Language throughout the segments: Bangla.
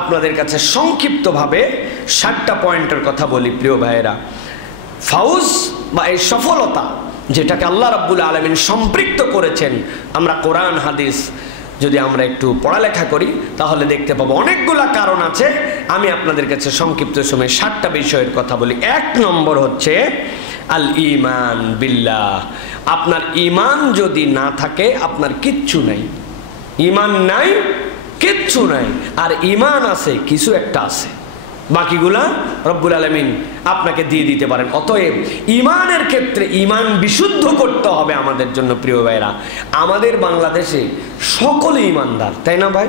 আপনাদের কাছে সংক্ষিপ্তভাবে 7টা পয়েন্টের কথা বলি প্রিয় ভাইয়েরা। ফাউজ বা এই সফলতা যেটাকে আল্লাহ রাব্বুল আলামিন সম্পৃক্ত করেছেন, আমরা কোরআন হাদিস যদি আমরা একটু পড়ালেখা করি তাহলে দেখতে পাবো অনেকগুলা কারণ আছে। আমি আপনাদের কাছে সংক্ষিপ্ত সময়ে 7টা বিষয়ের কথা বলি। 1 নম্বর হচ্ছে আল ঈমান বিল্লাহ। আপনার ঈমান যদি না থাকে আপনার কিচ্ছু নাই। ঈমান নাই, কিচ্ছু নাই। আর ঈমান আছে, কিছু একটা আছে, বাকিগুলা রব্বুল আলামিন আপনাকে দিয়ে দিতে পারেন। অতএব ঈমানের ক্ষেত্রে ঈমান বিশুদ্ধ করতে হবে আমাদের জন্য। প্রিয় ভাইরা, আমাদের বাংলাদেশে সকলে ঈমানদার, তাই না ভাই?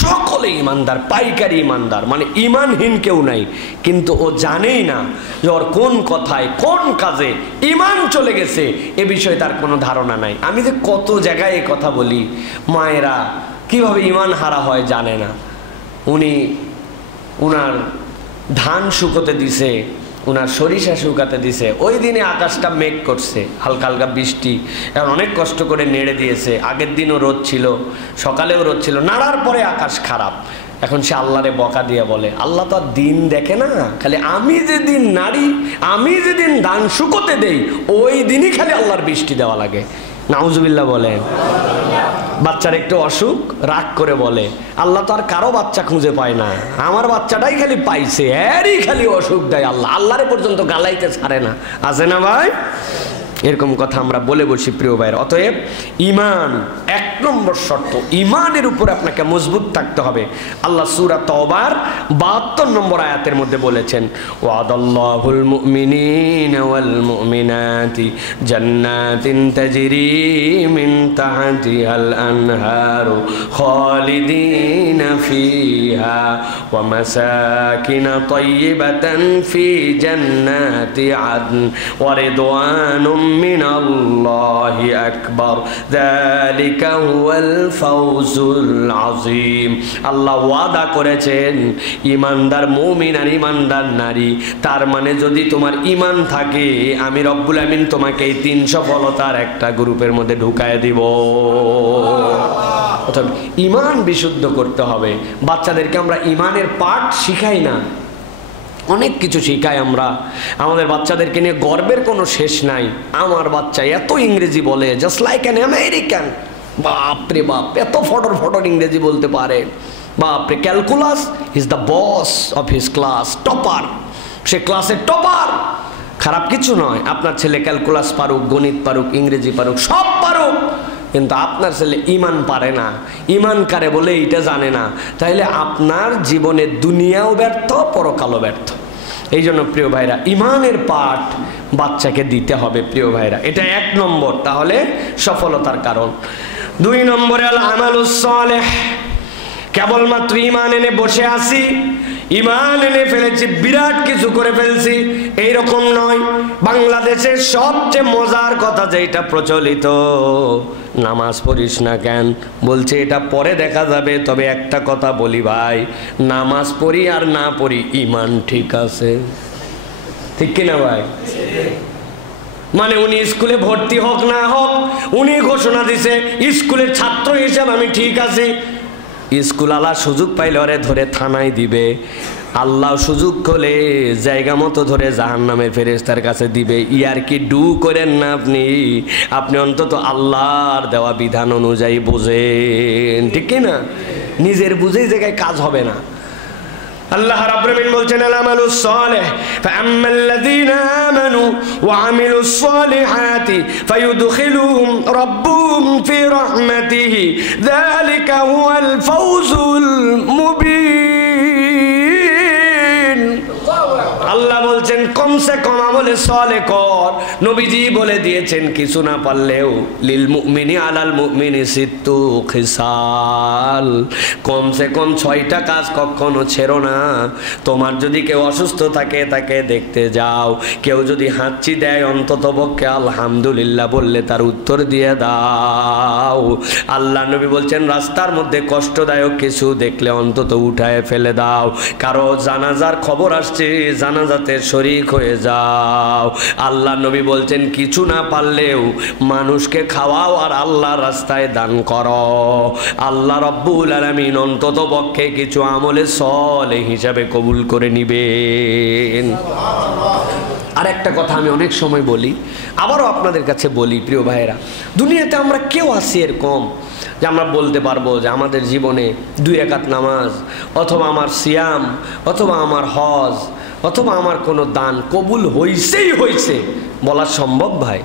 সকলে ঈমানদার, পাইকারি ঈমানদার, মানে ঈমানহীন কেউ নাই। কিন্তু ও জানেই না যে ওর কোন কথায় কোন কাজে ঈমান চলে গেছে, এ বিষয়ে তার কোনো ধারণা নাই। আমি যে কত জায়গায় এই কথা বলি, মায়েরা কিভাবে ঈমান হারা হয় জানে না। উনার ধান শুকোতে দিছে, উনার সরিষা শুকাতে দিছে, ওই দিনে আকাশটা মেঘ করছে, হালকা হালকা বৃষ্টি, এখন অনেক কষ্ট করে নেড়ে দিয়েছে। আগের দিনও রোদ ছিল, সকালেও রোদ ছিল, নাড়ার পরে আকাশ খারাপ। এখন সে আল্লাহরে বকা দিয়ে বলে, আল্লাহ তো আর দিন দেখে না, খালি আমি যেদিন নাড়ি, আমি যেদিন ধান শুকোতে দেই, ওই দিনই খালি আল্লাহর বৃষ্টি দেওয়া লাগে। নাউজুবিল্লাহ বলেন। বাচ্চার একটু অসুখ, রাগ করে বলে, আল্লাহ তো আর কারো বাচ্চা খুঁজে পায় না, আমার বাচ্চাটাই খালি পাইছে, এরই খালি অসুখ দেয় আল্লাহ, আল্লাহরে পর্যন্ত গালাইতে ছাড়ে না। আছে না ভাই? এরকম কথা আমরা বলে বসি প্রিয় ভাইয়ের। অতএব ঈমান 1 নম্বর শর্ত, ঈমানের উপরে আপনাকে মজবুত থাকতে হবে। আল্লাহ সূরা তাওবার 72 নম্বর আয়াতের মধ্যে বলেছেন, ওয়াদাল্লাহুল মুমিনিনা ওয়াল মুমিনাতি জান্নাতিন তাজরি মিন তাহতিহাল আনহারু খালিদিনা ফিহা ওয়া মাসাকিন তাইয়্যিবাতান ফি জান্নাতি আদন ওয়া রিদওয়ানুম মিনাল্লাহি আকবার যালিকা হুয়াল ফাওজুল আযীম। আল্লাহ ওয়াদা করেছেন ঈমানদার মুমিন আর ঈমানদার নারী, তার মানে যদি তোমার ঈমান থাকে আমি রব্বুল আমিন তোমাকে এই 3 সফলতার একটা গ্রুপের মধ্যে ঢুকায় দিব। অর্থাৎ ঈমান বিশুদ্ধ করতে হবে। বাচ্চাদেরকে আমরা ঈমানের পাঠ শিখাই না, অনেক কিছু শিখাই আমরা আমাদের বাচ্চাদেরকে নিয়ে, গর্বের কোনো শেষ নাই। আমার বাচ্চা এত ইংরেজি বলে, জাস্ট লাইক অ্যান আমেরিকান। বাপরে বাপ, এত ফটর ফটর ইংরেজি বলতে পারে, বাপরে। Calculus is the boss of his class, topper, সে ক্লাসের টপার। খারাপ কিছু নয়, আপনার ছেলে ক্যালকুলাস পারুক, গণিত পারুক, ইংরেজি পারুক, সব পারুক, কিন্তু আপনার ছেলে ঈমান পারে না, ঈমান কারে বলে এটা জানে না, তাইলে আপনার জীবনে দুনিয়াও ব্যর্থ, পরকালও ব্যর্থ। এই জন্য প্রিয় ভাইরা ঈমানের পাঠ বাচ্চাকে দিতে হবে প্রিয় ভাইরা। এটা 1 নম্বর, তাহলে সফলতার কারণ। 2 নম্বরে আল আমালুস সালেহ। কেবলমাত্র ঈমান এনে বসে আছি, ঈমান এনে ফেলেছি, বিরাট কিছু করে ফেলছি, এইরকম নয়। বাংলাদেশের সবচেয়ে মজার কথা যেটা প্রচলিত, নামাজ পড়িস না কেন? বলছে এটা পরে দেখা যাবে, তবে একটা কথা বলি ভাই, নামাজ পড়ি আর না পড়ি ঈমান ঠিক আছে, ঠিক কিনা ভাই? মানে উনি স্কুলে ভর্তি হোক না হোক, উনি ঘোষণা দিছে স্কুলের ছাত্র হিসাবে আমি ঠিক আছি। স্কুল আলা সুযোগ পাইলে ওরে ধরে থানায় দিবে, আল্লাহ সুযোগ হলে জায়গা মতো ধরে জাহান্নামের ফেরেশতার কাছে দিবে। ইয়ার কি ডু করেন না আপনি? আপনি অন্তত আল্লাহর দেওয়া বিধান অনুযায়ী বোঝেন, ঠিক কি না? নিজের বুঝেই জায়গায় কাজ হবে না। আল্লাহ রাব্বুল আলামিন বলছেন আল আমালুস সালেহ ফাআম্মাল্লাযীনা আমানু ওয়া আমিলুস সালিহাতি ফায়ুদখিলুহুম রাব্বুহুম ফি রাহমাতিহি যালিকা হুয়াল ফাওজুল মুবিন। আল্লাহ বলছেন কমসে কম আমলে সালেহ কর। নবীজি বলে দিয়েছেন কিছু না পারলেও লিল মুমিনি আলাল মুমিনি সিত্তু খিসাল, কমসে কম 6টা কাজ কখনো ছেড়ো না। তোমার যদি কেউ অসুস্থ থাকে তাকে দেখতে যাও, কেউ যদি হাঁচি দেয় অন্তত পক্ষে আলহামদুলিল্লাহ বললে তার উত্তর দিয়ে দাও। আল্লাহ নবী বলছেন রাস্তার মধ্যে কষ্টদায়ক কিছু দেখলে অন্তত উঠায় ফেলে দাও। কারো জানাজার খবর আসছে, জানাজাতে শরীক হয়ে যাও। দাও। আল্লাহ নবী বলছেন কিছু না পারলেও মানুষকে খাওয়াও আর আল্লাহর রাস্তায় দান করো। আল্লাহ রব্বুল আলামিন অন্তত পক্ষে কিছু আমলে সলেহ হিসাবে কবুল করে নিবেন। আর একটা কথা আমি অনেক সময় বলি, আবারও আপনাদের কাছে বলি প্রিয় ভাইয়েরা, দুনিয়াতে আমরা কেউ আছি এরকম যে আমরা বলতে পারবো যে আমাদের জীবনে 2 রাকাত নামাজ অথবা আমার সিয়াম অথবা আমার হজ অথবা আমার কোনো দান কবুল হইছেই হইছে বলা সম্ভব ভাই?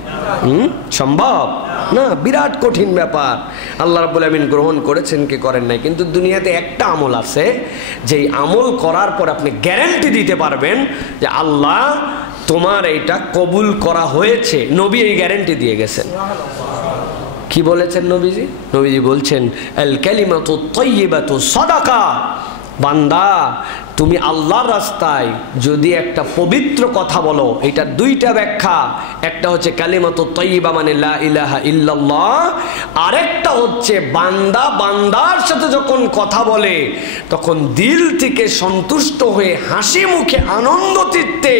সম্ভব না, বিরাট কঠিন ব্যাপার। আল্লাহ রাব্বুল আমিন গ্রহণ করেছেন কি করেন নাই, কিন্তু দুনিয়াতে একটা আমল আছে যেই আমল করার পর আপনি গ্যারান্টি দিতে পারবেন যে আল্লাহ তোমার এইটা কবুল করা হয়েছে। নবী এই গ্যারান্টি দিয়ে গেছেন। কি বলেছেন নবীজি? নবীজি বলছেন আল কালিমাতু তাইয়্যিবাতু সাদাকা। বান্দা তুমি আল্লাহর রাস্তায় যদি একটা পবিত্র কথা বলো, এটা 2টা ব্যাখ্যা। একটা হচ্ছে কালিমাতু তাইয়্যিবা মানে লা ইলাহা ইল্লাল্লাহ, আরেকটা হচ্ছে বান্দা বান্দার সাথে যখন কথা বলে তখন দিল থেকে সন্তুষ্ট হয়ে হাসি মুখে আনন্দ চিত্তে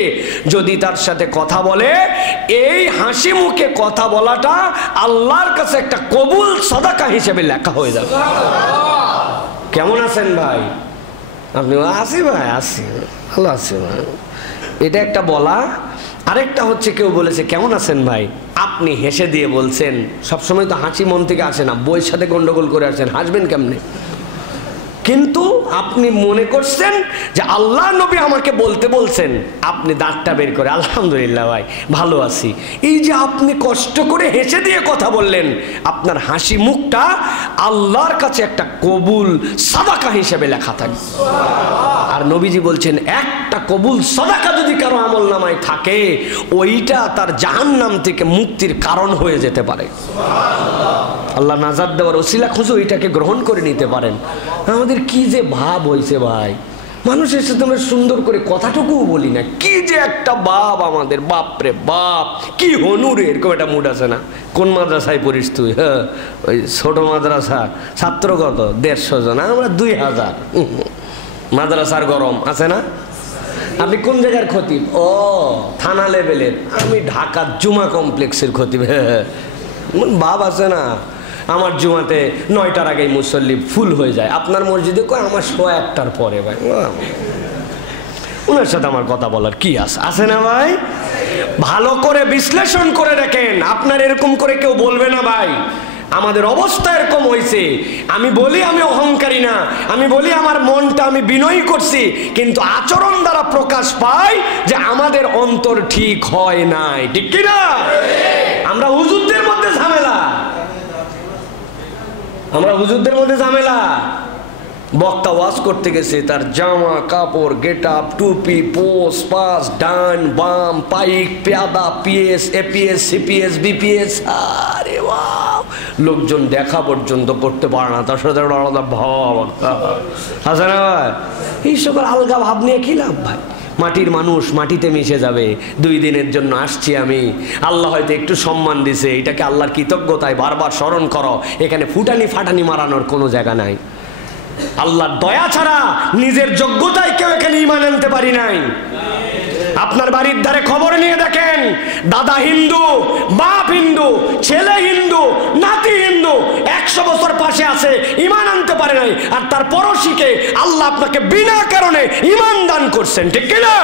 যদি তার সাথে কথা বলে, এই হাসি মুখে কথা বলাটা আল্লাহর কাছে একটা কবুল সাদাকা হিসেবে লেখা হয়ে যাবে। কেমন আছেন ভাই? আপনি আছি ভাই, আছি, ভালো আছি ভাই, এটা একটা বলা। আরেকটা হচ্ছে কেউ বলেছে কেমন আছেন ভাই, আপনি হেসে দিয়ে বলছেন। সবসময় তো হাসি মন থেকে আসে না, বইয়ের সাথে গন্ডগোল করে আসছেন, হাসবেন কেমনে? কিন্তু আপনি মনে করছেন যে আল্লাহ নবী আমাকে বলতে বলছেন, আপনি দাঁতটা বের করে আলহামদুলিল্লাহ ভাই ভালো আছি। এই যে আপনি কষ্ট করে হেসে দিয়ে কথা বললেন, আপনার হাসি মুখটা আল্লাহর কাছে একটা কবুল সাদাকা হিসেবে লেখা থাকে। আর নবীজি বলছেন একটা কবুল সাদাকা যদি কারো আমল নামায় থাকে, ওইটা তার জাহান্নাম থেকে মুক্তির কারণ হয়ে যেতে পারে। আল্লাহ নাজাত দেওয়ার ওসিলা খুঁজে ওইটাকে গ্রহণ করে নিতে পারেন। আমাদের কি যে ভাব হয়েছে ভাই, মানুষের সাথে আমরা সুন্দর করে কথাটুকুও বলি না, কি যে একটা বাপ আমাদের, বাপরে বাপ কি হনুরে, এরকম একটা মুড আছে না? কোন মাদ্রাসায় পড়িস তুই? হ্যাঁ ওই ছোট মাদ্রাসা, ছাত্র কত 150 জন, আমরা 2000। মাদ্রাসার গরম আছে না? আপনি কোন জায়গার খতিব? ও থানা লেভেলের। আমি ঢাকার জুমা কমপ্লেক্সের খতিব। হ্যাঁ ভাব আছে না? আমার জুমাতে 9টার আগেই মুসল্লি ফুল হয়ে যায়, আপনার মসজিদে কয় আমার 1:01টার পরে। ভাই ওনার সাথে আমার কথা বলার কি আছে না ভাই? ভালো করে বিশ্লেষণ করে দেখেন, আপনার এরকম করে কেউ বলবে না ভাই আমাদের অবস্থা এরকম হয়েছে। আমি বলি আমি অহংকারী না, আমি বলি আমার মনটা আমি বিনয়ী করছি, কিন্তু আচরণ দ্বারা প্রকাশ পায় যে আমাদের অন্তর ঠিক হয় নাই। ঠিক কিনা? আমরা হুজুরদের মধ্যে ঝামেলা, আমরা হুজুরদের মধ্যে ঝামেলা। বক্তা ওয়াজ করতে গেছে, তার জামা কাপড় গেট আপ টুপি পোস পাস ডান বাম পাইক পেয়াদা পিএস এপিএস সিপিএস বিপিএস, আরে বাহ, লোকজন দেখা পর্যন্ত করতে পারে না, তার সাথে আলাদা ভাব আছে না ভাই? এই সকল আলগা ভাব নিয়ে কি লাভ ভাই? মাটির মানুষ মাটিতে মিশে যাবে। 2 দিনের জন্য আসছি আমি, আল্লাহ হয়তো একটু সম্মান দিছে, এটাকে আল্লাহর কৃতজ্ঞতায় বারবার স্মরণ করো। এখানে ফুটানি ফাটানি মারানোর কোনো জায়গা নাই। আল্লাহর দয়া ছাড়া নিজের যোগ্যতায় কেউ এখানে ঈমান আনতে পারি নাই। আপনার বাড়ির ধারে খবর নিয়ে দেখেন, দাদা হিন্দু, বাপ হিন্দু, ছেলে হিন্দু, নাতি হিন্দু, 100 বছর পাশে আছে, ঈমান আনতে পারে নাই, আর তার পড়শিকে আল্লাহ আপনাকে বিনা কারণে ঈমান দান করছেন। ঠিক কিনা?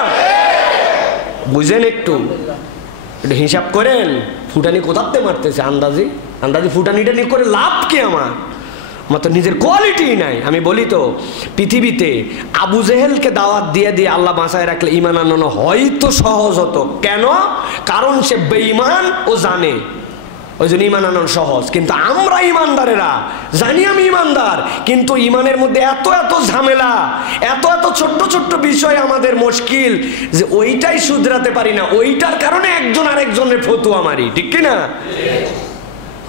বুঝেন একটু হিসাব করেন, ফুটানি কোথাতে মারতেছে আন্দাজি আন্দাজি ফুটানিটা নিয়ে করে লাভ কি? আমার তো নিজের কোয়ালিটি নাই। আমি বলি তো পৃথিবীতে আবু জেহেলকে দাওয়াত দিয়ে দিয়ে আল্লাহ বাঁচায় রাখলে ঈমান আনানো হয়তো সহজ হতো। কেন? কারণ সে বেঈমান ও জানে, ওই জন্য ঈমান আনানো সহজ। কিন্তু আমরা ঈমানদারেরা জানি আমি ঈমানদার, কিন্তু ঈমানের মধ্যে এত এত ঝামেলা, এত এত ছোট্ট ছোট্ট বিষয় আমাদের মুশকিল যে ওইটাই শুধরাতে পারি না। ওইটার কারণে একজন আরেকজনের ফতুয়া মারি। ঠিক কিনা?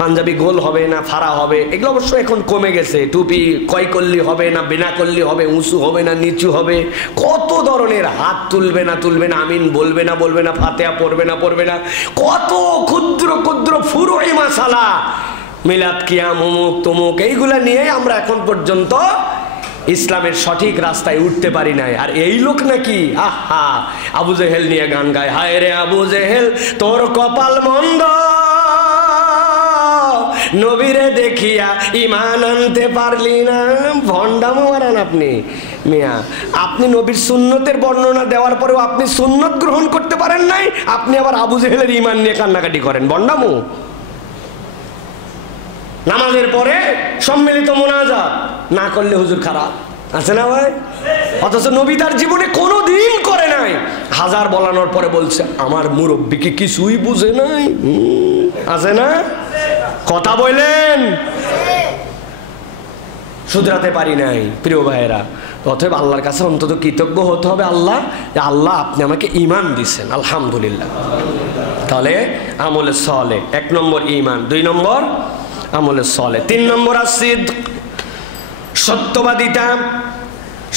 পাঞ্জাবি গোল হবে না ফাড়া হবে, এগুলো অবশ্য এখন কমে গেছে। টুপি কয় করলি হবে না বিনা করলি হবে, উঁচু হবে না নিচু হবে, কত ধরনের, হাত তুলবে না আমিন বলবে না ফাতিহা পড়বে না, কত ক্ষুদ্র ক্ষুদ্র ফুরুই মাসালা, মিলাদ কিয়াম অমুক তমুক, এইগুলা নিয়ে আমরা এখন পর্যন্ত ইসলামের সঠিক রাস্তায় উঠতে পারি নাই। আর এই লোক নাকি আহা আবু জেহেল নিয়ে গান গায়, হায় রে আবু জেহেল তোর কপাল মন্দ, নবীরে দেখিয়া ইমান আনতে পারলি না। ভণ্ডামো মারান আপনি মিয়া, আপনি নবীর সুন্নতের বর্ণনা দেওয়ার পরেও আপনি সুন্নত গ্রহণ করতে পারেন নাই, আপনি আবার আবু জেহেলের ইমান নিয়ে কান্নাকাটি করেন, ভণ্ডামো। নামাজের পরে সম্মিলিত মোনাজাত না করলে হুজুর খারাপ, আছে না ভাই? অথচ নবী তার জীবনে কোনোদিন করে নাই, হাজার বলানোর পরে বলছে আমার মুরব্বী কি কিছুই বুঝে নাই, আছে না? কথা বললেন, শুধরাতে পারি নাই প্রিয় ভাইয়েরা। অতএব আল্লাহর কাছে অন্তত কৃতজ্ঞ হতে হবে, আল্লাহ আপনি আমাকে ঈমান দিয়েছেন, আলহামদুলিল্লাহ। তাহলে আমলে সলে 1 নম্বর ঈমান, 2 নম্বর আমলে সলে, 3 নম্বর আসিদ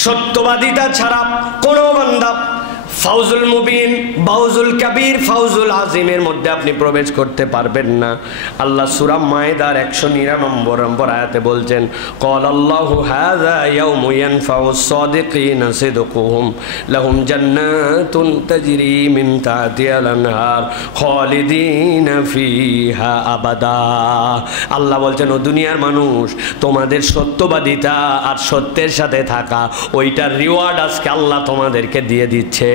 সত্যবাদিতা ছাড়া কোনো বান্দা ফাউজুল মুবিন, বাউজুল কাবীর, ফাউজুল আজিমের মধ্যে আপনি প্রবেশ করতে পারবেন না। আল্লাহ সূরা মায়েদার 199 নম্বর আয়াতে বলছেন, ক্বালাল্লাহু হাযা ইয়াউমু ইয়ানফাউস সাদিকিনা সিদকুহুম লাহুম জান্নাতুন তাজরি মিন তাহতিহাল আনহার খালিদিনা ফিহা আবাদা। আল্লাহ বলছেন, ও দুনিয়ার মানুষ, তোমাদের সত্যবাদিতা আর সত্যের সাথে থাকা ওইটার রিওয়ার্ড আজকে আল্লাহ তোমাদেরকে দিয়ে দিচ্ছে।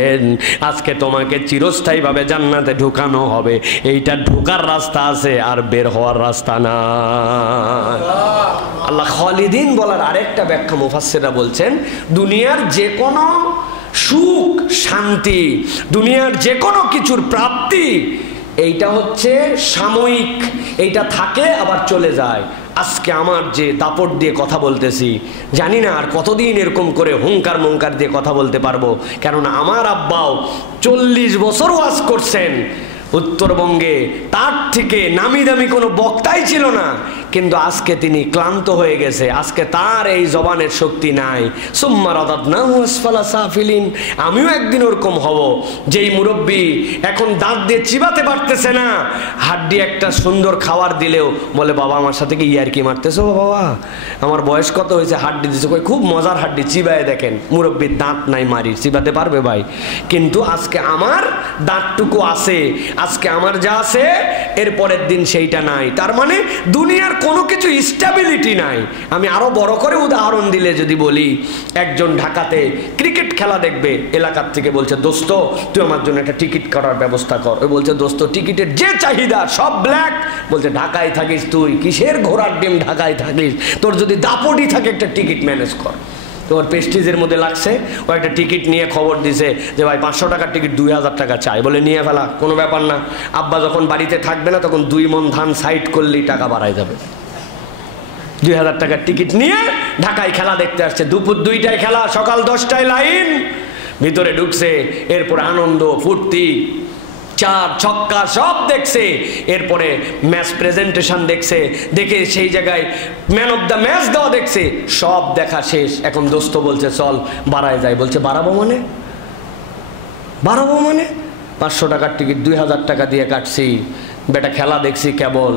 আজকে তোমাকে চিরস্থায়ীভাবে জান্নাতে ঢুকানো হবে, এইটা ঢোকার রাস্তা আছে আর বের হওয়ার রাস্তা না। আল্লাহ খালিদিন বলার আরেকটা ব্যাখ্যা মুফাসসিররা বলছেন, দুনিয়ার যে কোনো সুখ শান্তি, দুনিয়ার যে কোনো কিছুর প্রাপ্তি, এইটা হচ্ছে সাময়িক, এইটা থাকে আবার চলে যায়। আজকে আমার যে দাপট দিয়ে কথা বলতেছি, জানি না আর কতদিন এরকম করে হুঙ্কার মুঙ্কার দিয়ে কথা বলতে পারবো, কেননা আমার আব্বাও 40 বছর ওয়াজ করছেন উত্তরবঙ্গে, তার থেকে নামি দামি কোনো বক্তাই ছিল না, কিন্তু আজকে তিনি ক্লান্ত হয়ে গেছে, আজকে তার এই জবানের শক্তি নাই। সুম্মা রাদাদনাহু আসফালা সাফিলিন, আমিও একদিন ওরকম হব, যেই মুরব্বী এখন দাঁত দিয়ে চিবাতে পারতেছে না, হাড্ডি একটা সুন্দর খাবার দিলেও বলে বাবা আমার সাথে কি ইয়ারকি মারতেছো বাবা, আমার বয়স কত হয়েছে, হাড্ডি দিচ্ছে, খুব মজার হাড্ডি, চিবায় দেখেন, মুরব্বীর দাঁত নাই, মারি চিবাতে পারবে ভাই? কিন্তু আজকে আমার দাঁতটুকু আছে, আজকে আমার যা আছে এর পরের দিন সেইটা নাই। তার মানে দুনিয়ার কোনো কিছু স্টেবিলিটি নাই। আমি আরো বড় করে উদাহরণ দিলে যদি বলি, একজন ঢাকাতে ক্রিকেট খেলা দেখবে, এলাকার থেকে বলছে দোস্ত তুই আমার জন্য একটা টিকিট করার ব্যবস্থা কর। ওই বলছে দোস্ত টিকিটের যে চাহিদা সব ব্ল্যাক। বলছে ঢাকায় থাকিস তুই, কিসের ঘোড়ার ডিম ঢাকায় থাকিস, তোর যদি দাপটই থাকে একটা টিকিট ম্যানেজ কর। তোমার প্রেস্টিজের মধ্যে লাগছে, ও একটা টিকিট নিয়ে খবর দিছে যে ভাই 500 টাকার টিকিট 2000 টাকা চাই, বলে নিয়ে ফেলা, কোনো ব্যাপার না। আব্বা যখন বাড়িতে থাকবে না তখন 2 মণ ধান সাইড করলেই টাকা বাড়ায় যাবে। 2000 টাকার টিকিট নিয়ে ঢাকায় খেলা দেখতে আসছে, দুপুর 2টায় খেলা, সকাল 10টায় লাইন, ভিতরে ঢুকছে, এরপর আনন্দ ফুর্তি, 4 ছক্কা সব দেখছে, এরপরে ম্যাচ প্রেজেন্টেশন দেখছে, দেখে সেই জায়গায় ম্যান অফ দ্য ম্যাচ দেওয়া দেখছে, সব দেখা শেষ। এখন দোস্ত বলছে চল বাড়ায় যায়, বলছে বাড়াবো মানে 500 টাকার টিকিট 2000 টাকা দিয়ে কাটছি, বেটা খেলা দেখছি কেবল,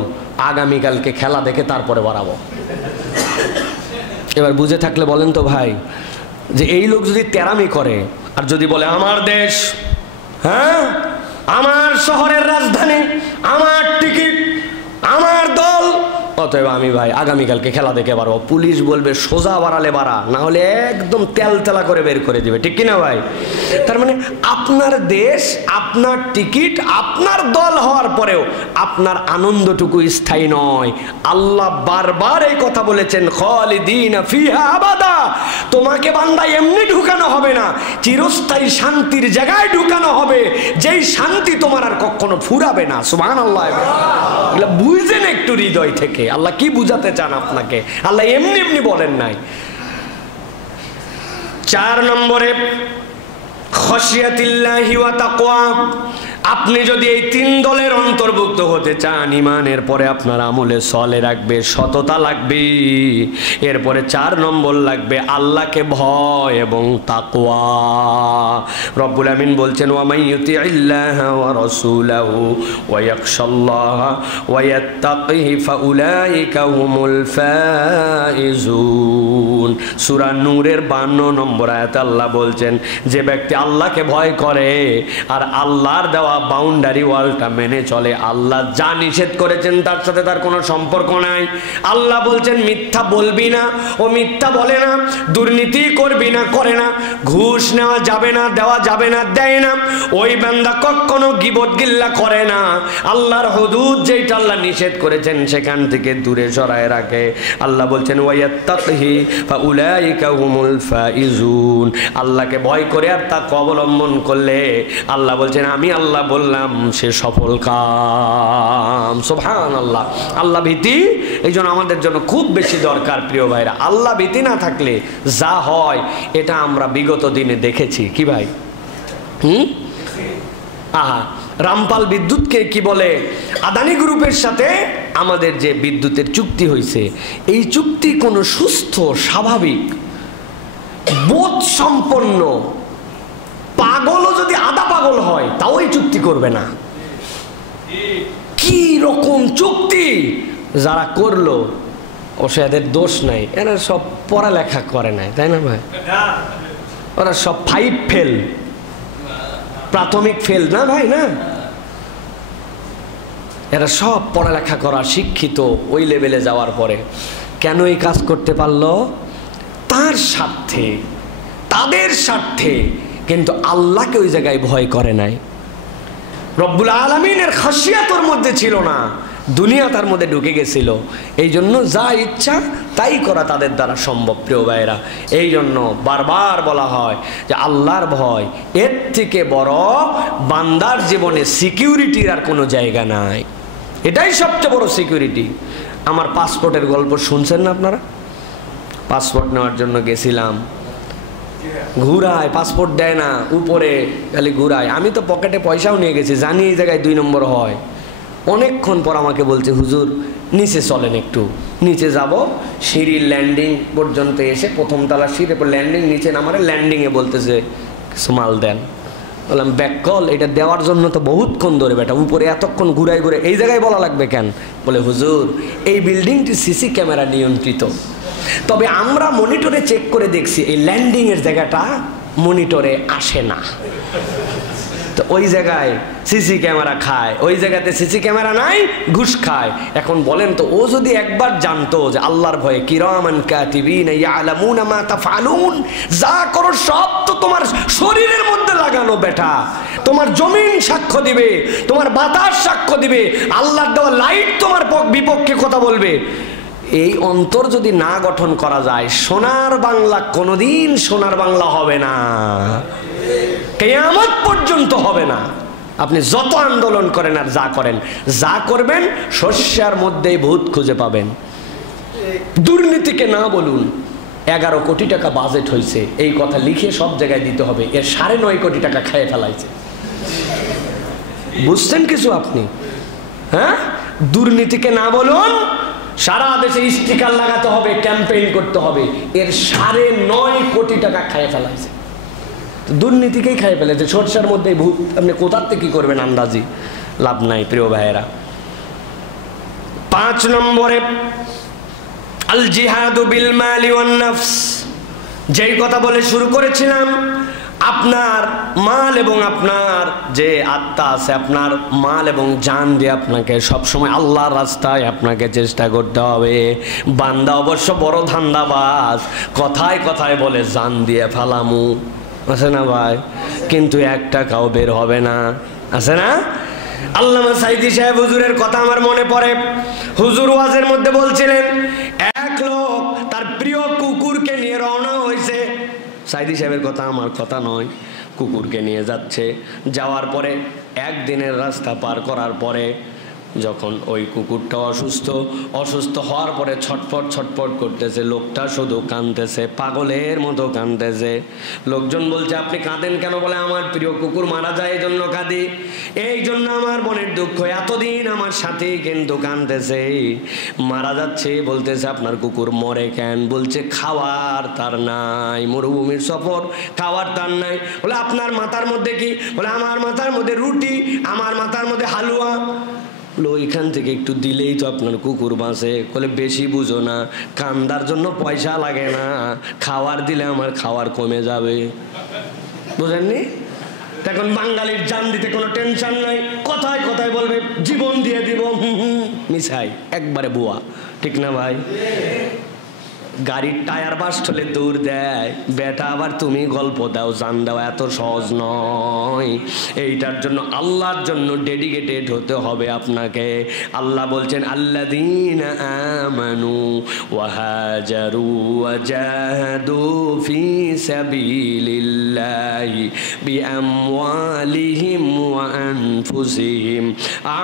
আগামীকালকে খেলা দেখে তারপরে বাড়াবো। এবার বুঝে থাকলে বলেন তো ভাই, যে এই লোক যদি তেরামি করে আর যদি বলে আমার দেশ, হ্যাঁ আমার শহরের রাজধানী, আমার টিকিট, আমার দল, অতএব আমি ভাই আগামীকালকে খেলা দেখে পারবো, পুলিশ বলবে সোজা বাড়ালে বাড়া, না হলে একদম তেলতেলা করে বের করে দিবে, ঠিক কিনা ভাই? তার মানে আপনার দেশ, আপনার টিকিট, আপনার দল হওয়ার পরেও আপনার আনন্দটুকু স্থায়ী নয়। আল্লাহ বারবার এই কথা বলেছেন, খালিদিনা ফিহা আবাদা, তোমাকে বান্দা এমনি ঢুকানো হবে না, চিরস্থায়ী শান্তির জায়গায় ঢুকানো হবে, যেই শান্তি তোমার আর কখনো ফুরাবে না। সুবহানাল্লাহ, এগুলো বুঝেন একটু হৃদয় থেকে, আল্লাহ কি বুঝাতে চান আপনাকে, আল্লাহ এমনি এমনি বলেন নাই। 4 নম্বরে খাশিয়াতিল্লাহি ওয়া তাকওয়া, আপনি যদি এই 3 দলের অন্তর্ভুক্ত হতে চান, ঈমানের পরে আপনার আমলে সলে রাখবে, সততা লাগবে, এরপরে 4 নম্বর লাগবে আল্লাহকে ভয় এবং তাকওয়া। রব্বুল আমিন বলছেন, ওয়া মান ইউতিইল্লাহা ওয়া রাসূলাহু ওয়া ইয়াখশাল্লাহা ওয়া ইয়াত্তাকিহি ফাউলাইকা হুমুল ফাইজুন। সূরা নূরের 52 নম্বর আয়াতে আল্লাহ বলছেন, যে ব্যক্তি আল্লাহকে ভয় করে আর আল্লাহর দেওয়া বাউন্ডারি ওয়ালটা মেনে চলে, আল্লাহ যা নিষেধ করেছেন তার সাথে তার কোনো সম্পর্ক নাই। আল্লাহ বলছেন মিথ্যা বলবি না, ও মিথ্যা বলে না। দুর্নীতি করবি না, করে না। ঘুষ নেওয়া যাবে না, দেওয়া যাবে না, দেয় না। ওই বান্দা কখনো গীবত গিল্লা করে না। আল্লাহর হুদুদ যেটা আল্লাহ নিষেধ করেছেন সেখান থেকে দূরে সরায় রাখে। আল্লাহ বলছেন ওয়ায়াত্তাকিহি ফাউলাইকা হুমুল ফাইজুন। আল্লাহকে ভয় করে আর তাকে অবলম্বন করলে আল্লাহ বলছেন আমি আল্লাহ বললাম সে সফল কাম। সুবহানাল্লাহ। আল্লাহ ভীতি এই জন্য আমাদের জন্য খুব বেশি দরকার প্রিয় ভাইরা। আল্লাহ ভীতি না থাকলে যা হয় এটা আমরা বিগত দিনে দেখেছি। কি ভাই? আহা, রামপাল বিদ্যুৎকে কি বলে, আদানি গ্রুপের সাথে আমাদের যে বিদ্যুতের চুক্তি হয়েছে, এই চুক্তি কোনো সুস্থ স্বাভাবিক বোধ সম্পন্ন পাগলও যদি আধা পাগল হয় তাও এই চুক্তি করবে না। কি রকম চুক্তি যারা করলো, অবশ্য এদের দোষ নাই, এরা সব পড়ালেখা করে নাই, তাই না ভাই? ওরা সব 5 ফেল, প্রাথমিক ফেল না ভাই, না? এরা সব পড়ালেখা করা শিক্ষিত, ওই লেভেলে যাওয়ার পরে কেন এই কাজ করতে পারলো? তার স্বার্থে, তাদের স্বার্থে, কিন্তু আল্লাহকে ওই জায়গায় ভয় করে নাই। রব্বুল আলামিনের খাসিয়াতের মধ্যে ছিল না, দুনিয়া তার মধ্যে ঢুকে গেছিল। এই জন্য যা ইচ্ছা তাই করা তাদের দ্বারা সম্ভব প্রিয় ভাইরা। এই জন্য বারবার বলা হয় যে আল্লাহর ভয় এর থেকে বড় বান্দার জীবনে সিকিউরিটির আর কোনো জায়গা নাই। এটাই সবচেয়ে বড় সিকিউরিটি। আমার পাসপোর্টের গল্প শুনছেন না আপনারা? পাসপোর্ট নেওয়ার জন্য গেছিলাম, ঘুরায়, পাসপোর্ট দেয় না, উপরে খালি ঘুরায়। আমি তো পকেটে পয়সাও নিয়ে গেছি, জানি এই জায়গায় 2 নম্বর হয়। অনেকক্ষণ পর আমাকে বলছে, হুজুর নিচে চলেন একটু। নিচে যাব, সিঁড়ির ল্যান্ডিং পর্যন্ত এসে, 1ম তলার সিঁড়ি, এরপর ল্যান্ডিং, নিচে নামারে ল্যান্ডিংয়ে বলতেছে কিছু মাল দেন। বললাম ব্যাক কল, এটা দেওয়ার জন্য তো বহুতক্ষণ ধরে বেটা, উপরে এতক্ষণ ঘুরাই ঘুরে এই জায়গায় বলা লাগবে কেন? বলে হুজুর এই বিল্ডিংটি সিসি ক্যামেরা নিয়ন্ত্রিত, তবে আমরা মনিটরে চেক করে দেখছি এই ল্যান্ডিংয়ের জায়গাটা মনিটরে আসে না, তো ওই জায়গায় সিসি ক্যামেরা খায়, ওই জায়গাতে সিসি ক্যামেরা নাই, ঘুষ খায়। এখন বলেন তো, ও যদি একবার জানতো যে আল্লাহর ভয়ে কিরামান কাতিবিন ইয়ালামুনা মা তাফআলুন, যা করো সব তো তোমার শরীরের মধ্যে লাগানো বেটা। তোমার জমিন সাক্ষ্য দিবে, তোমার বাতাস সাক্ষ্য দিবে, আল্লাহর দেওয়া লাইট তোমার বিপক্ষে কথা বলবে। এই অন্তর যদি না গঠন করা যায়, সোনার বাংলা কোনোদিন সোনার বাংলা হবে না, কিয়ামত পর্যন্ত হবে না। আপনি যত আন্দোলন করেন আর যা করেন, যা করবেন শস্যার মধ্যেই ভূত খুঁজে পাবেন। দুর্নীতিকে না বলুন। 11 কোটি টাকা বাজেট হয়েছে, এই কথা লিখে সব জায়গায় দিতে হবে। এর 9.5 কোটি টাকা খেয়ে ফেলাইছে। বুঝছেন কিছু আপনি? হ্যাঁ, দুর্নীতিকে না বলুন। সারা দেশে স্টিকার লাগাতে হবে, ক্যাম্পেইন করতে হবে। এর 9.5 কোটি টাকা খেয়ে ফেলাইছে। দুর্নীতিকেই খাই ফেলেছে, সরষার মধ্যে ভূত। আপনি কোথার থেকে কি করবেন আন্দাজি, লাভ নাই প্রিয় ভাইয়েরা। 5 নম্বরে আল জিহাদু বিল মালি ওয়ান নফস, যেই কথা বলে শুরু করেছিলাম, আপনার মাল এবং আপনার যে আত্মা আছে, আপনার মাল এবং জান দিয়ে আপনাকে সবসময় আল্লাহর রাস্তায় আপনাকে চেষ্টা করতে হবে। বান্দা অবশ্য বড় ধান্দাবাজ, কথায় কথায় বলে জান দিয়ে ফালামু, আছে না ভাই? কিন্তু 1 টাকাও বের হবে না, আছে না? আল্লামা সাইদি সাহেব হুজুরের কথা আমার মনে পড়ে। হুজুর ওয়াজের মধ্যে বলছিলেন, এক লোক তার প্রিয় কুকুরকে নিয়ে রওনা হয়েছে। সাইদি সাহেবের কথা, আমার কথা নয়। কুকুরকে নিয়ে যাচ্ছে, যাওয়ার পরে 1 দিনের রাস্তা পার করার পরে যখন ওই কুকুরটা অসুস্থ হওয়ার পরে ছটফট করতেছে, লোকটা শুধু কাঁদতেছে, পাগলের মতো কাঁদতেছে। লোকজন বলছে আপনি কাঁদেন কেন? বলে আমার প্রিয় কুকুর মারা যায় এই জন্য কাঁদি, এই জন্য আমার মনের দুঃখ, এতদিন আমার সাথে কিন্তু কাঁদতেছে, মারা যাচ্ছে। বলতেছে আপনার কুকুর মরে কেন? বলছে খাওয়ার তার নাই, মরুভূমির সফর, খাওয়ার তার নাই। বলে আপনার মাথার মধ্যে কি? বলে আমার মাথার মধ্যে রুটি, আমার মাথার মধ্যে হালুয়া। ওইখান থেকে একটু দিলেই তো আপনার কুকুর বাঁচে। বলে বেশি বুঝো না, কান্দার জন্য পয়সা লাগে না, খাওয়ার দিলে আমার খাওয়ার কমে যাবে। বুঝেননি? এখন বাঙালির জান দিতে কোনো টেনশন নাই, কথায় কথায় বলবে জীবন দিয়ে দিব, মিছাই, একবারে বুয়া। ঠিক না ভাই? গাড়ির টায়ার বাস্ট হলে দৌড় দেয়, বেটা আবার তুমি গল্প দাও, জান দেওয়া এত সহজ নয়। এইটার জন্য আল্লাহর জন্য ডেডিকেটেড হতে হবে আপনাকে। আল্লাহ বলছেন আল্লাযীনা আমানু ওয়া হাজারু ওয়া জাহাদু ফি সাবিলিল্লাহি বিআমওয়ালিহিম ওয়া আনফুসিহিম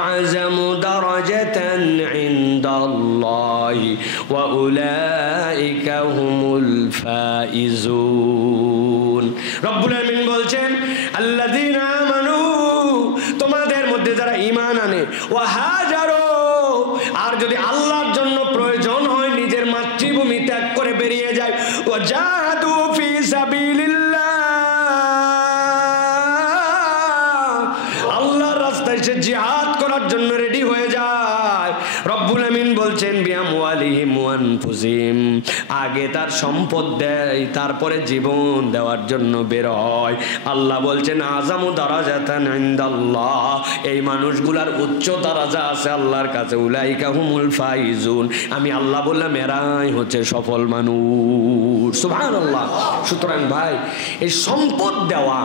আ'যামু দারাজাতান ইনদাল্লাহি ওয়া উলাইকা হুমুল ফাইজুন। রব্বুল আলামিন বলছেন আল্লাযীনা আমানু, তোমাদের মধ্যে যারা ঈমান আনে, ওয়া হাজারু, আর যদি আল্লাহর জন্য প্রয়োজন হয় নিজের মাতৃভূমি ত্যাগ করে বেরিয়ে যায়, ওয়া জাহাদু ফি সাবিলিল্লাহ, আল্লাহর রাস্তায় সে জিহাদ করার জন্য রেডি হয়ে যায়। রব্বুল আমিন বলছেন বিআমওয়ালিহিম ওয়া আনফুসিহিম, আগে তার সম্পদ দেয়, তারপরে জীবন দেওয়ার জন্য বের হয়। আল্লাহ বলছেন আযামু দারাজাতান ইনদাল্লাহ, এই মানুষগুলার উচ্চ দরজা আছে আল্লাহর কাছে, উলাইকা হুমুল ফাইজুন, আমি আল্লাহ বললাম এরাই হচ্ছে সফল মানুষ। সুবহানাল্লাহ। সুতরাং ভাই, এই সম্পদ দেওয়া,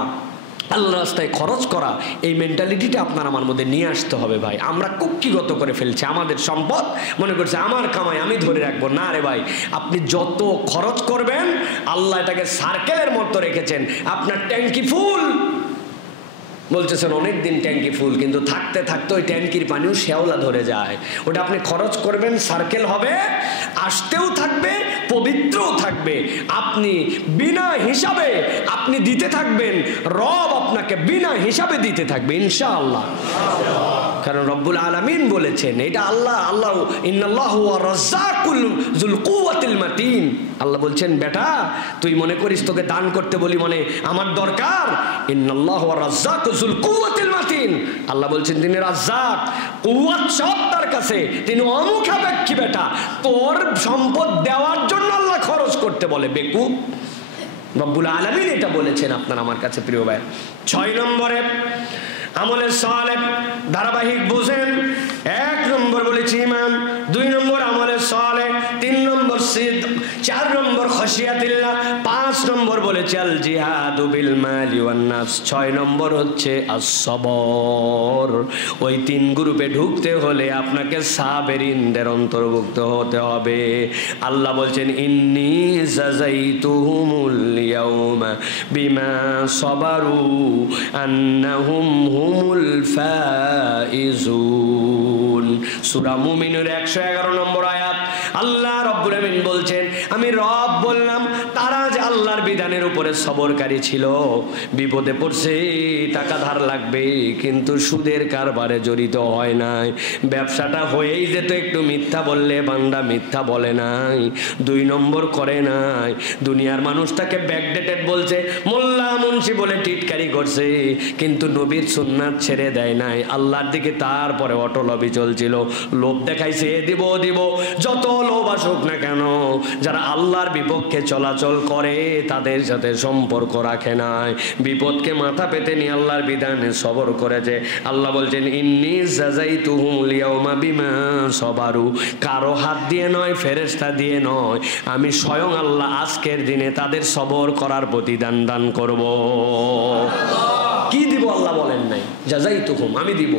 আল্লাহ রাস্তায় খরচ করা, এই মেন্টালিটিটা আপনার আমার মধ্যে নিয়ে আসতে হবে ভাই। আমরা কুক্ষিগত করে ফেলছি আমাদের সম্পদ, মনে করছে আমার কামাই আমি ধরে রাখবো। না রে ভাই, আপনি যত খরচ করবেন আল্লাহ এটাকে সার্কেলের মতো রেখেছেন। আপনার ট্যাঙ্কি ফুল, বলতেছেন অনেকদিন ট্যাঙ্কি ফুল, কিন্তু থাকতে থাকতে ওই ট্যাঙ্কির পানিও শ্যাওলা ধরে যায়। ওটা আপনি খরচ করবেন, সার্কেল হবে, আসতেও থাকবে, পবিত্রও থাকবে। আপনি বিনা হিসাবে আপনি দিতে থাকবেন, রব আপনাকে বিনা হিসাবে দিতে থাকবে ইনশাআল্লাহ। কারণ রব্বুল আলামিন বলেছেন এটা আল্লাহ ইন্নাল্লাহু ওয়া রাজ্জাকুল যুল কুওয়াতিল মাতিন। আল্লাহ বলছেন বেটা তুই মনে করিস তোকে দান করতে বলি মানে আমার দরকার? ইন্নাল্লাহু ওয়া রাজ্জাকু যুল কুওয়াতিল মাতিন। আল্লাহ বলছেন তিনি রাজ্জাক, কুওয়াত সব তার কাছে, তিনি অমুখাপেক্ষী বেটা। তোর সম্পদ দেওয়ার জন্য আল্লাহ খরচ করতে বলে, বেকুব। রব্বুল আলামিন এটা বলেছেন আপনার আমার কাছে প্রিয় ভাই। 6 নম্বরে আমলে সালেহ ধারাবাহিক বুঝেন। 1 নম্বর বলেছি ঈমান, 2 নম্বর আমলে সালেহ, 3 নম্বর সিদক, 4 নম্বর খশিয়াতিল্লাহ, 5 নম্বর বলেছি আল জিহাদু বিল মালি ওয়ান নাফস, 6 নম্বর হচ্ছে আস-সবর। ওই 3 গ্রুপে ঢুকতে হলে আপনাকে সাবেরিনদের অন্তর্ভুক্ত হতে হবে। আল্লাহ বলছেন ইন্নী জাযাইতুহুমুল ইয়াউমা বিমা সাবারু আন্নাহুম হুমুল ফাইজুন। সূরা মুমিনের 111 নম্বর আয়াত। আল্লাহ রব্বুল আমিন বলছেন আমি রব বললাম তারা যে আল্লাহর বিধানের উপরে সবরকারী ছিল, বিপদে পড়ছে, টাকা ধার লাগবে, কিন্তু সুদের কারবারে জড়িত হয় নাই, ব্যবসাটা হয়েই যেত, একটু মিথ্যা বললে বান্দা মিথ্যা বলে নাই, 2 নম্বর করে নাই, দুনিয়ার মানুষটাকে ব্যাকডেটেড বলছে, মোল্লা মুন্সি বলে টিটকারি করছে, কিন্তু নবীর সুন্নাত ছেড়ে দেয় নাই, আল্লাহর দিকে তারপরে অটলবি চলছিল, লোভ দেখাইছে এ দিব ও দিব, যত লোভ আসুক না কেন, যারা আল্লাহর বিপক্ষে চলাচল করে তাদের সাথে সম্পর্ক রাখে নাই, বিপদকে মাথা পেতে নিয়ে আল্লাহর বিধানে সবর করেছে। আল্লাহ বলছেন ইন্নী জাযাইতুহুমুল ইয়াউমা বিমা সাবারু, কারো হাত দিয়ে নয়, ফেরেশতা দিয়ে নয়, আমি স্বয়ং আল্লাহ আজকের দিনে তাদের সবর করার প্রতিদান দান করব। কি দিব আল্লাহ বলেন নাই, জাযাইতুহুম, আমি দিব।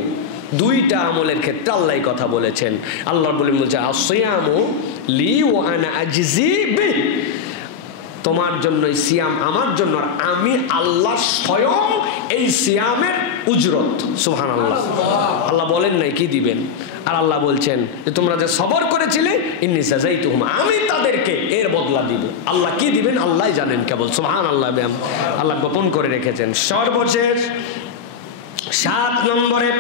2টা আমলের ক্ষেত্রে আল্লাহ কথা বলেছেন। আল্লাহ বলেন বলছে আসিয়ামু লি ওয়া আনা আজজি বিহি, তোমার জন্য এই সিয়াম, আমার জন্য, আর আমি আল্লাহ স্বয়ং এই সিয়ামের উজরত। সুবহানাল্লাহ। আল্লাহ বলেন নাই কি দিবেন, আর আল্লাহ বলছেন যে তোমরা যে সবর করেছিলে ইন্নী জাযাইতুহুম, আমি তাদেরকে এর বদলা দিব। আল্লাহ কি দিবেন আল্লাহই জানেন কেবল। সুবহানাল্লাহ। আল্লাহ গোপন করে রেখেছেন। সর্বশেষ 7 নম্বরে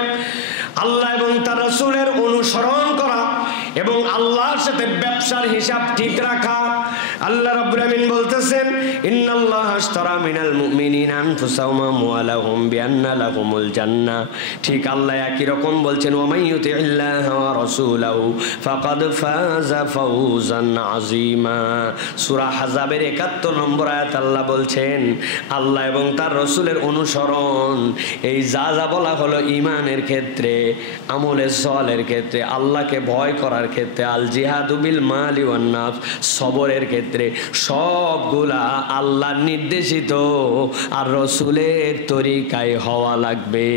আল্লাহ এবং তার রাসূলের অনুসরণ করা এবং আল্লাহর সাথে ব্যবসার হিসাব ঠিক রাখা। আল্লাহ রাব্বুল আমিন বলতেছেন, ইন্নাল্লাহা আশতারা মিনাল মুমিনিনা আনফুসাহুম ওয়া আমওয়ালাহুম বিআন্না লাহুমুল জান্নাহ। ঠিক আল্লাহ একই রকম বলছেন, ওয়া মাইয়ুতিল্লাহা ওয়া রাসূলাহু ফাকাদ ফাযা ফাওজান আযীমা। সূরা হাজাবের 71 নম্বর আয়াত আল্লাহ বলছেন, আল্লাহ এবং তার রাসূলের অনুসরণ, এই যা যা বলা হলো ঈমানের ক্ষেত্রে, আমলে সালের ক্ষেত্রে, আল্লাহকে ভয় করার ক্ষেত্রে, আল জিহাদু বিল মালি ওয়ান নাফস, সবরের ক্ষেত্রে, সবগুলা আল্লাহর নির্দেশিত আর রাসূলের তরিকায় হওয়া লাগবে।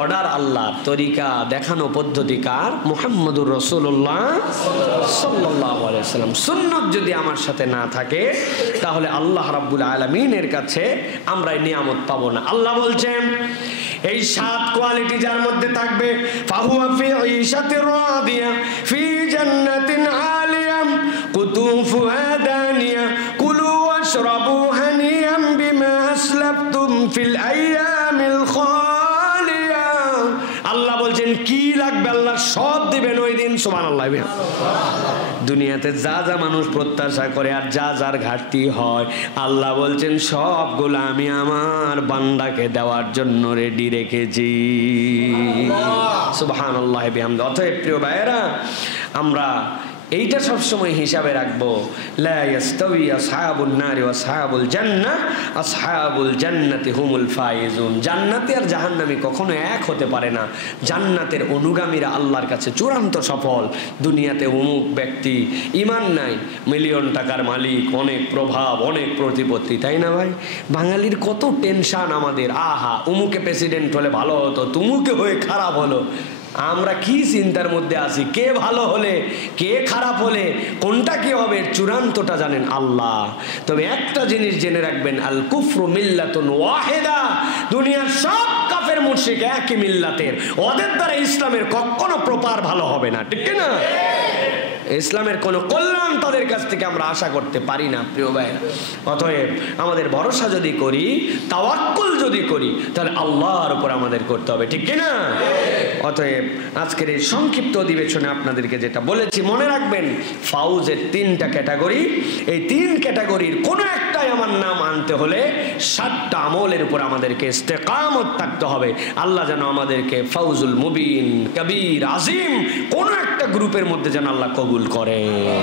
অর্ডার আল্লাহর, তরিকা দেখানো পদ্ধতি কার? মুহাম্মদুর রাসূলুল্লাহ সাল্লাল্লাহু আলাইহি ওয়াসাল্লাম। সুন্নাত যদি আমার সাথে না থাকে তাহলে আল্লাহ রাব্বুল আলামিনের কাছে আমরা এই নিয়ামত পাবো না। আল্লাহ বলছেন এই 7 কোয়ালিটি যার মধ্যে থাকবে, ফাহুয়া ফি ঈশাতির রাদিয়া ফি জান্নাতিন আলিয়া কুতুফুহা দানিয়া কুলু ওয়াশরাবু হানিয়াম বিমা আসলাফতুম ফিল আইয়ামিল খালিয়া। আল্লাহ বলছেন কি লাগবে আল্লাহ সব দিবেন ওই দিন। সুবহানাল্লাহ। দুনিয়াতে যা যা মানুষ প্রত্যাশা করে আর যা যার ঘাটতি হয়, আল্লাহ বলছেন সবগুলো আমি আমার বান্দাকে দেওয়ার জন্য রেডি রেখেছি। সুবহানাল্লাহ বিহামদিহি। অতএব প্রিয় ভাইয়েরা, আমরা এইটা সবসময় হিসাবে রাখবো, লা ইয়াস্তাওয়ি আসহাবুন নারি ওয়া আসহাবুল জান্নাহ, আসহাবুল জান্নাতি হুমুল ফায়েজুন। জান্নাতি আর জাহান্নামী কখনো এক হতে পারে না। জান্নাতের অনুগামীরা আল্লাহর কাছে চূড়ান্ত সফল। দুনিয়াতে অমুক ব্যক্তি ঈমান নাই, মিলিয়ন টাকার মালিক, অনেক প্রভাব, অনেক প্রতিপত্তি, তাই না ভাই? বাঙালির কত টেনশন আমাদের, আহা অমুকে প্রেসিডেন্ট হলে ভালো হতো, তুমুকে হয়ে খারাপ হলো। আমরা কি চিন্তার মধ্যে আছি, কে ভালো হলে কে খারাপ হলে কোনটা কি হবে, চূড়ান্তটা জানেন আল্লাহ। তবে একটা জিনিস জেনে রাখবেন, আল কুফরু মিল্লাতুন ওয়াহিদা। দুনিয়ার সব কাফের মুশরিক একই মিল্লাতের, ওদের দ্বারা ইসলামের কখনো প্রপার ভালো হবে না, ঠিক না? ইসলামের কোনো কল্যাণ তাদের কাছ থেকে আমরা আশা করতে পারি না প্রিয় ভাইরা। অতএব আমাদের ভরসা যদি করি, তাওয়াক্কুল যদি করি, তাহলে আল্লাহর উপর আমাদের করতে হবে, ঠিক কিনা? অতএব আজকের এই সংক্ষিপ্ত অধিবেশনে আপনাদেরকে যেটা বলেছি মনে রাখবেন, ফাউজের 3টা ক্যাটাগরি। এই 3 ক্যাটাগরির কোনো একটাই আমার নাম আনতে হলে 7টা আমলের উপর আমাদেরকে ইস্তেকামত থাকতে হবে। আল্লাহ যেন আমাদেরকে ফাউজুল মুবিন, কবির, আজিম কোনো একটা গ্রুপের মধ্যে যেন আল্লাহ কবুল করে।